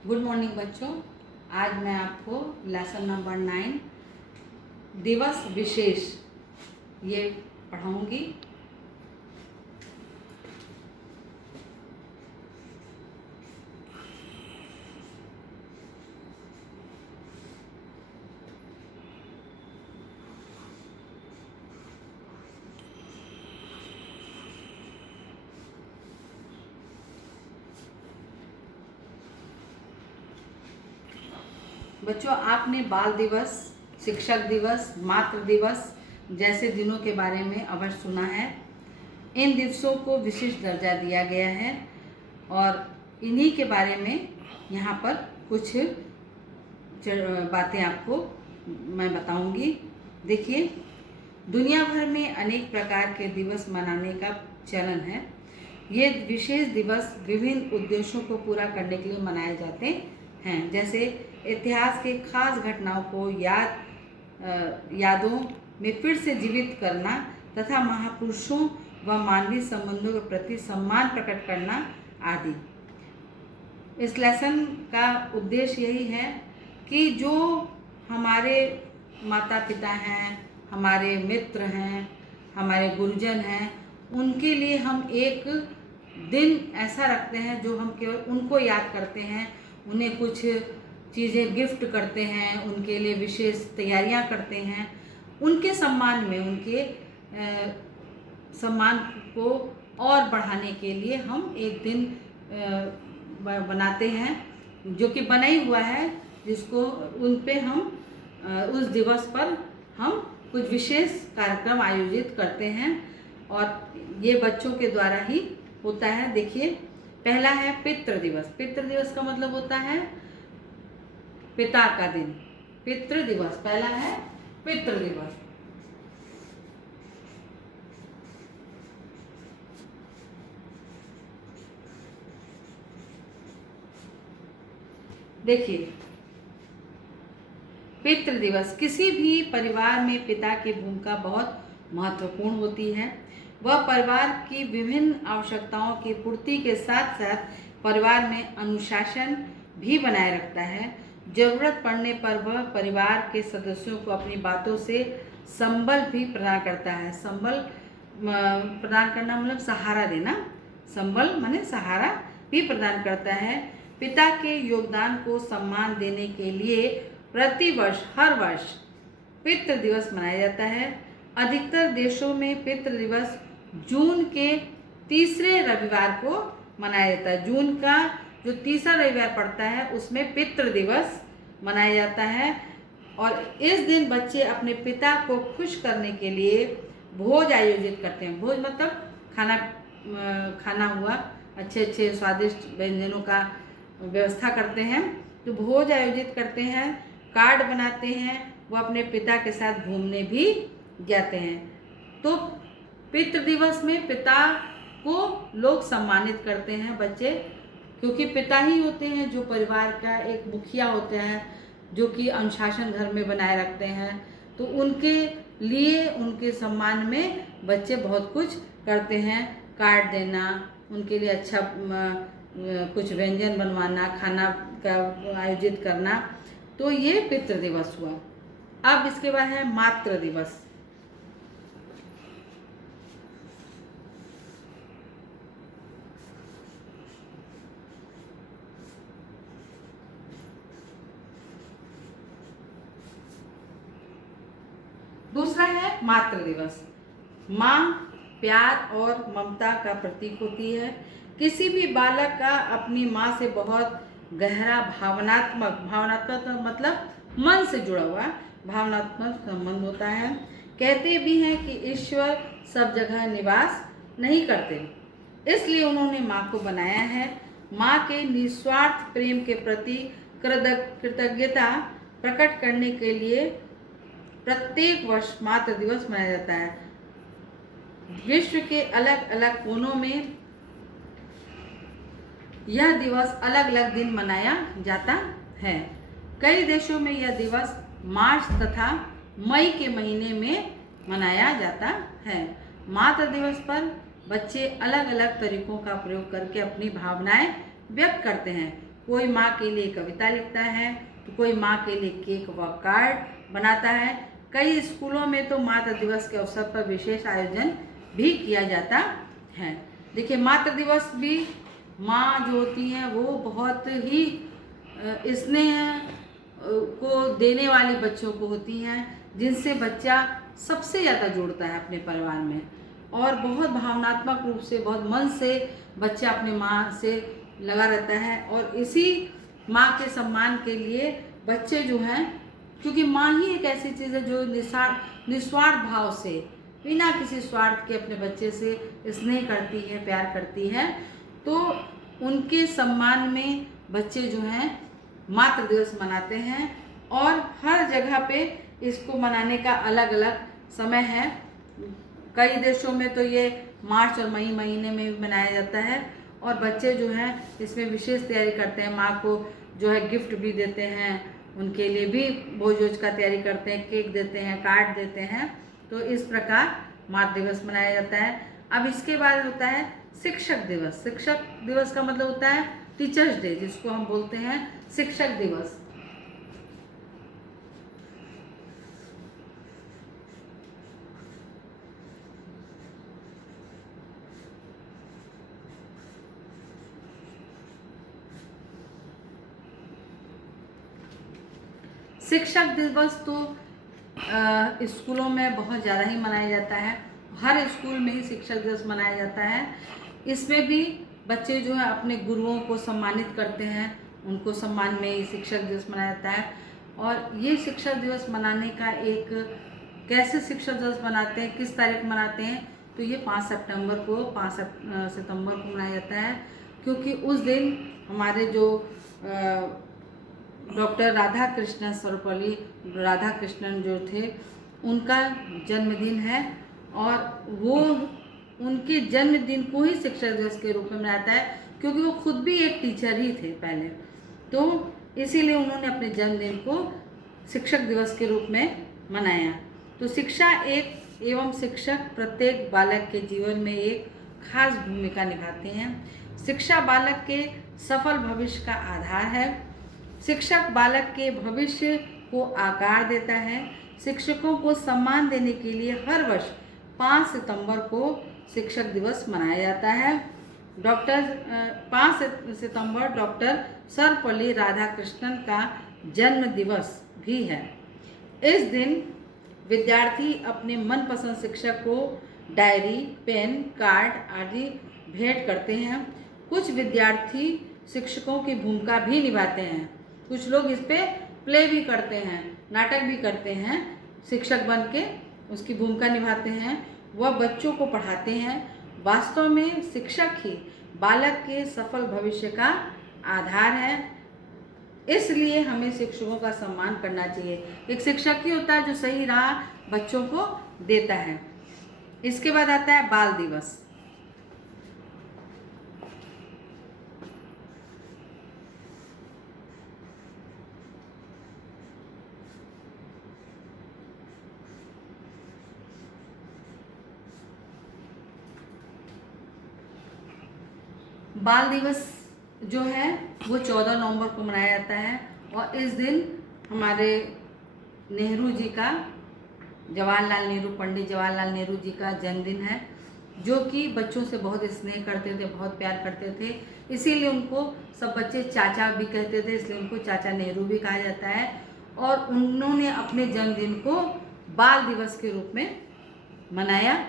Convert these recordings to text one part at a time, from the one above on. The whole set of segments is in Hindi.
गुड मॉर्निंग बच्चों। आज मैं आपको लेसन नंबर 9 दिवस विशेष ये पढ़ाऊंगी। बच्चों, आपने बाल दिवस, शिक्षक दिवस, मातृ दिवस जैसे दिनों के बारे में अवश्य सुना है। इन दिवसों को विशिष्ट दर्जा दिया गया है और इन्हीं के बारे में यहाँ पर कुछ बातें आपको मैं बताऊंगी। देखिए, दुनिया भर में अनेक प्रकार के दिवस मनाने का चलन है। ये विशेष दिवस विभिन्न उद्देश्यों को पूरा करने के लिए मनाए जाते हैं, जैसे इतिहास के खास घटनाओं को यादों में फिर से जीवित करना तथा महापुरुषों व मानवीय संबंधों के प्रति सम्मान प्रकट करना आदि। इस लेसन का उद्देश्य यही है कि जो हमारे माता पिता हैं, हमारे मित्र हैं, हमारे गुरुजन हैं, उनके लिए हम एक दिन ऐसा रखते हैं जो हम केवल उनको याद करते हैं, उन्हें कुछ चीज़ें गिफ्ट करते हैं, उनके लिए विशेष तैयारियां करते हैं। उनके सम्मान में, उनके सम्मान को और बढ़ाने के लिए हम एक दिन बनाते हैं जो कि बना ही हुआ है, जिसको उन पे हम उस दिवस पर हम कुछ विशेष कार्यक्रम आयोजित करते हैं और ये बच्चों के द्वारा ही होता है। देखिए, पहला है पितृ दिवस। पितृ दिवस का मतलब होता है पिता का दिन। पितृ दिवस पहला है पितृ दिवस। देखिए, पितृ दिवस किसी भी परिवार में पिता की भूमिका बहुत महत्वपूर्ण होती है। वह परिवार की विभिन्न आवश्यकताओं की पूर्ति के साथ साथ परिवार में अनुशासन भी बनाए रखता है। जरूरत पड़ने पर वह परिवार के सदस्यों को अपनी बातों से संबल भी प्रदान करता है। संबल प्रदान करना मतलब सहारा देना। संबल माने सहारा भी प्रदान करता है। पिता के योगदान को सम्मान देने के लिए प्रतिवर्ष हर वर्ष पितृ दिवस मनाया जाता है। अधिकतर देशों में पितृ दिवस जून के तीसरे रविवार को मनाया जाता है। जून का जो तीसरा रविवार पड़ता है उसमें पितृ दिवस मनाया जाता है और इस दिन बच्चे अपने पिता को खुश करने के लिए भोज आयोजित करते हैं। भोज मतलब खाना हुआ, अच्छे अच्छे स्वादिष्ट व्यंजनों का व्यवस्था करते हैं। तो भोज आयोजित करते हैं, कार्ड बनाते हैं, वो अपने पिता के साथ घूमने भी जाते हैं। तो पितृ दिवस में पिता को लोग सम्मानित करते हैं बच्चे, क्योंकि पिता ही होते हैं जो परिवार का एक मुखिया होता है, जो कि अनुशासन घर में बनाए रखते हैं। तो उनके लिए, उनके सम्मान में बच्चे बहुत कुछ करते हैं। कार्ड देना, उनके लिए अच्छा कुछ व्यंजन बनवाना, खाना का आयोजित करना। तो ये पितृ दिवस हुआ। अब इसके बाद है मातृ दिवस। दूसरा है मातृ दिवस। माँ प्यार और ममता का प्रतीक होती है। किसी भी बालक का अपनी माँ से बहुत गहरा भावनात्मक मतलब मन से जुड़ा हुआ भावनात्मक संबंध होता है। कहते भी हैं कि ईश्वर सब जगह निवास नहीं करते, इसलिए उन्होंने माँ को बनाया है। माँ के निस्वार्थ प्रेम के प्रति कृतज्ञता प्रकट करने के लिए प्रत्येक वर्ष मातृ दिवस मनाया जाता है। विश्व के अलग अलग कोनों में यह दिवस अलग अलग दिन मनाया जाता है। कई देशों में यह दिवस मार्च तथा मई के महीने में मनाया जाता है। मातृ दिवस पर बच्चे अलग अलग तरीकों का प्रयोग करके अपनी भावनाएं व्यक्त करते हैं। कोई माँ के लिए कविता लिखता है, तो कोई माँ के लिए केक व कार्ड बनाता है। कई स्कूलों में तो मातृ दिवस के अवसर पर विशेष आयोजन भी किया जाता है। देखिए, मातृ दिवस भी माँ जो होती हैं वो बहुत ही स्नेह को देने वाली बच्चों को होती हैं, जिनसे बच्चा सबसे ज़्यादा जुड़ता है अपने परिवार में, और बहुत भावनात्मक रूप से, बहुत मन से बच्चा अपने माँ से लगा रहता है। और इसी माँ के सम्मान के लिए बच्चे जो हैं, क्योंकि माँ ही एक ऐसी चीज़ है जो निस्वार्थ भाव से, बिना किसी स्वार्थ के अपने बच्चे से स्नेह करती है, प्यार करती है, तो उनके सम्मान में बच्चे जो हैं मातृ दिवस मनाते हैं। और हर जगह पे इसको मनाने का अलग अलग समय है। कई देशों में तो ये मार्च और मई महीने में भी मनाया जाता है, और बच्चे जो हैं इसमें विशेष तैयारी करते हैं। माँ को जो है गिफ्ट भी देते हैं, उनके लिए भी भोज वोज का तैयारी करते हैं, केक देते हैं, कार्ड देते हैं। तो इस प्रकार मातृ दिवस मनाया जाता है। अब इसके बाद होता है शिक्षक दिवस। शिक्षक दिवस का मतलब होता है टीचर्स डे, जिसको हम बोलते हैं शिक्षक दिवस। शिक्षक दिवस तो स्कूलों में बहुत ज़्यादा ही मनाया जाता है। हर स्कूल में ही शिक्षक दिवस मनाया जाता है। इसमें भी बच्चे जो है अपने गुरुओं को सम्मानित करते हैं, उनको सम्मान में ही शिक्षक दिवस मनाया जाता है। और ये शिक्षक दिवस मनाने का एक, कैसे शिक्षक दिवस मनाते हैं, किस तारीख मनाते हैं, तो ये 5 सितंबर को मनाया जाता है। क्योंकि उस दिन हमारे जो डॉक्टर राधा कृष्णन सर्वपल्ली राधाकृष्णन जो थे, उनका जन्मदिन है, और वो उनके जन्मदिन को ही शिक्षक दिवस के रूप में मनाता है, क्योंकि वो खुद भी एक टीचर ही थे पहले, तो इसीलिए उन्होंने अपने जन्मदिन को शिक्षक दिवस के रूप में मनाया। तो शिक्षा एक एवं शिक्षक प्रत्येक बालक के जीवन में एक खास भूमिका निभाते हैं। शिक्षा बालक के सफल भविष्य का आधार है। शिक्षक बालक के भविष्य को आकार देता है। शिक्षकों को सम्मान देने के लिए हर वर्ष 5 सितंबर को शिक्षक दिवस मनाया जाता है। 5 सितंबर डॉक्टर सर्वपल्ली राधाकृष्णन का जन्म दिवस भी है। इस दिन विद्यार्थी अपने मनपसंद शिक्षक को डायरी, पेन, कार्ड आदि भेंट करते हैं। कुछ विद्यार्थी शिक्षकों की भूमिका भी निभाते हैं। कुछ लोग इस पे प्ले भी करते हैं, नाटक भी करते हैं, शिक्षक बन के उसकी भूमिका निभाते हैं, वह बच्चों को पढ़ाते हैं। वास्तव में शिक्षक ही बालक के सफल भविष्य का आधार है, इसलिए हमें शिक्षकों का सम्मान करना चाहिए। एक शिक्षक ही होता है जो सही राह बच्चों को देता है। इसके बाद आता है बाल दिवस। बाल दिवस जो है वो 14 नवंबर को मनाया जाता है, और इस दिन हमारे नेहरू जी का, जवाहरलाल नेहरू, पंडित जवाहरलाल नेहरू जी का जन्मदिन है, जो कि बच्चों से बहुत स्नेह करते थे, बहुत प्यार करते थे। इसीलिए उनको सब बच्चे चाचा भी कहते थे, इसलिए उनको चाचा नेहरू भी कहा जाता है। और उन्होंने अपने जन्मदिन को बाल दिवस के रूप में मनाया,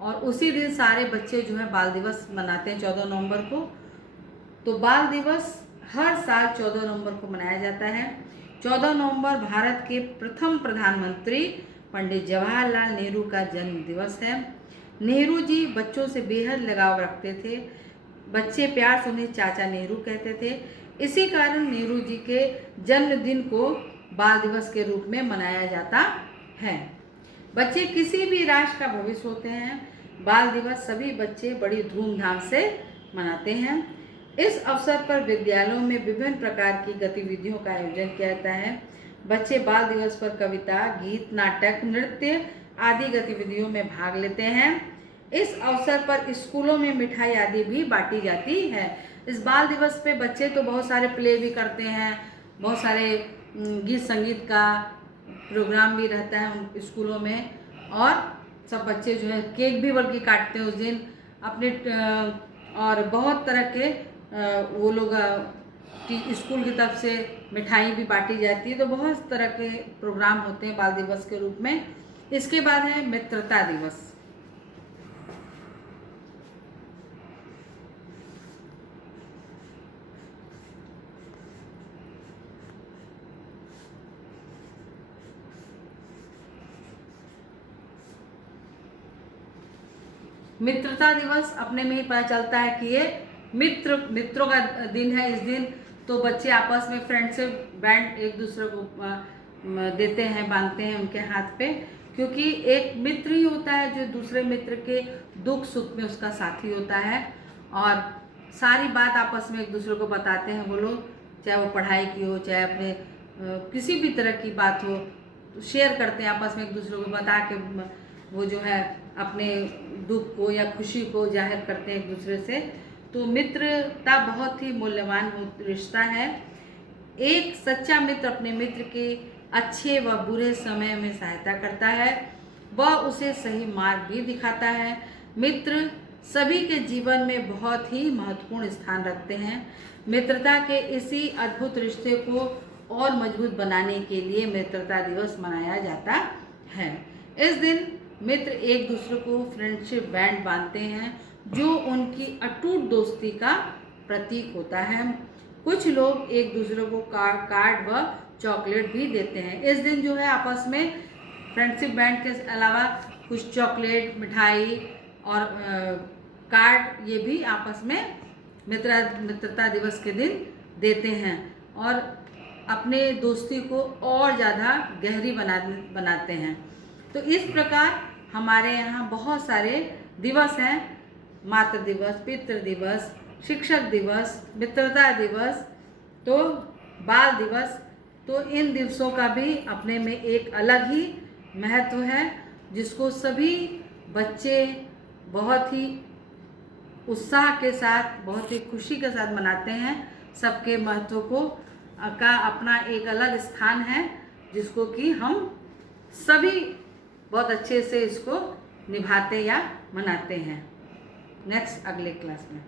और उसी दिन सारे बच्चे जो है बाल दिवस मनाते हैं 14 नवंबर को। तो बाल दिवस हर साल 14 नवंबर को मनाया जाता है। 14 नवंबर भारत के प्रथम प्रधानमंत्री पंडित जवाहरलाल नेहरू का जन्म दिवस है। नेहरू जी बच्चों से बेहद लगाव रखते थे। बच्चे प्यार से उन्हें चाचा नेहरू कहते थे। इसी कारण नेहरू जी के जन्मदिन को बाल दिवस के रूप में मनाया जाता है। बच्चे किसी भी राष्ट्र का भविष्य होते हैं। बाल दिवस सभी बच्चे बड़ी धूमधाम से मनाते हैं। इस अवसर पर विद्यालयों में विभिन्न प्रकार की गतिविधियों का आयोजन किया जाता है। बच्चे बाल दिवस पर कविता, गीत, नाटक, नृत्य आदि गतिविधियों में भाग लेते हैं। इस अवसर पर स्कूलों में मिठाई आदि भी बांटी जाती है। इस बाल दिवस पे बच्चे तो बहुत सारे प्ले भी करते हैं, बहुत सारे गीत संगीत का प्रोग्राम भी रहता है उन स्कूलों में, और सब बच्चे जो है केक भी बल्कि काटते हैं उस दिन अपने और बहुत तरह के वो लोग स्कूल की तरफ से मिठाई भी बांटी जाती है। तो बहुत तरह के प्रोग्राम होते हैं बाल दिवस के रूप में। इसके बाद है मित्रता दिवस। मित्रता दिवस अपने में ही पता चलता है कि ये मित्रों का दिन है। इस दिन तो बच्चे आपस में फ्रेंडशिप बैंड एक दूसरे को देते हैं, बांधते हैं उनके हाथ पे, क्योंकि एक मित्र ही होता है जो दूसरे मित्र के दुख सुख में उसका साथी होता है और सारी बात आपस में एक दूसरे को बताते हैं वो लोग, चाहे वो पढ़ाई की हो, चाहे अपने किसी भी तरह की बात हो, शेयर करते हैं आपस में एक दूसरे को बता के, वो जो है अपने दुख को या खुशी को जाहिर करते हैं एक दूसरे से। तो मित्रता बहुत ही मूल्यवान रिश्ता है। एक सच्चा मित्र अपने मित्र के अच्छे व बुरे समय में सहायता करता है, वह उसे सही मार्ग भी दिखाता है। मित्र सभी के जीवन में बहुत ही महत्वपूर्ण स्थान रखते हैं। मित्रता के इसी अद्भुत रिश्ते को और मजबूत बनाने के लिए मित्रता दिवस मनाया जाता है। इस दिन मित्र एक दूसरे को फ्रेंडशिप बैंड बांधते हैं जो उनकी अटूट दोस्ती का प्रतीक होता है। कुछ लोग एक दूसरे को कार्ड व चॉकलेट भी देते हैं। इस दिन जो है आपस में फ्रेंडशिप बैंड के अलावा कुछ चॉकलेट, मिठाई और कार्ड ये भी आपस में मित्रता दिवस के दिन देते हैं और अपने दोस्ती को और ज़्यादा गहरी बनाते हैं। तो इस प्रकार हमारे यहाँ बहुत सारे दिवस हैं, मातृ दिवस, पितृ दिवस, शिक्षक दिवस, मित्रता दिवस, तो बाल दिवस। तो इन दिवसों का भी अपने में एक अलग ही महत्व है जिसको सभी बच्चे बहुत ही उत्साह के साथ, बहुत ही खुशी के साथ मनाते हैं। सबके महत्व को का अपना एक अलग स्थान है जिसको कि हम सभी बहुत अच्छे से इसको निभाते या मनाते हैं। नेक्स्ट अगले क्लास में।